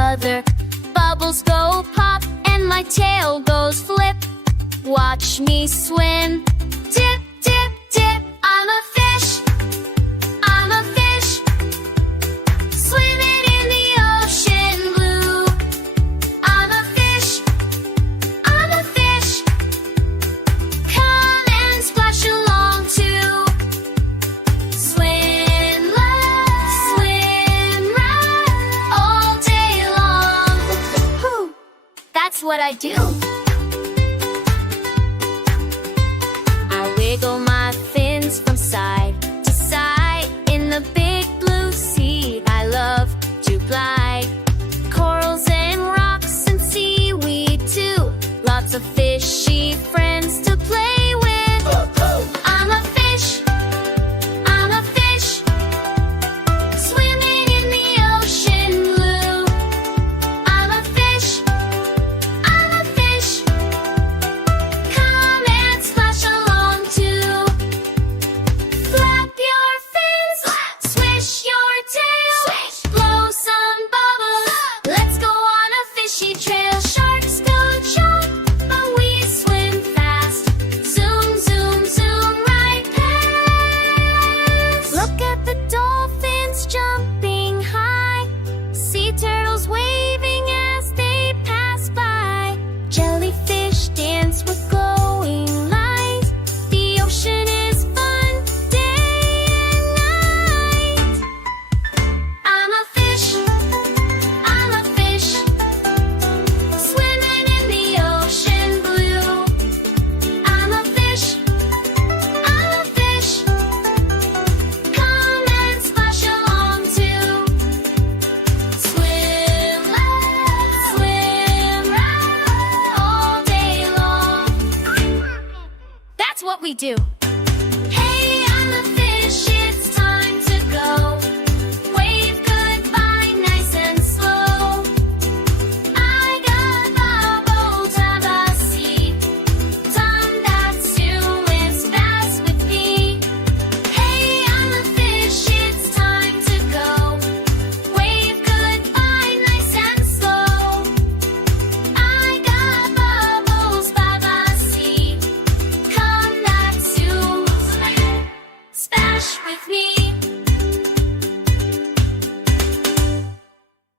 other. Bubbles go pop and my tail goes flip. Watch me swim. Dip, dip, dip. I'm a fish. I'm a fish. Swimming in the ocean blue. I'm a fish. I'm a fish. Come and splash along too. Swim left, swim right, all day long. Whew, that's what I do. Wiggle my fins from side to side in the big blue sea. I love to glide. Corals and rocks and seaweed too. Lots of fishy friends to play with. I'm a fish. I'm a fish. Swimming in the ocean blue. I'm a fish. I'm a fish. Come and splash along too. Flap your fins, swish your tail, blow some bubbles. Let's go on a fishy trail. Sharks go chomp, but we swim fast. Zoom, zoom, zoom right past. Look at the dolphins jumping high. Sea turtles waving as they pass by. Jellyfish dance with glowing lights. The ocean is fun day and night. I'm a fish. I'm a fish. Swimming in the ocean blue. I'm a fish. I'm a fish. Come and splash along too. Swim left, swim right, all day long. That's what we do.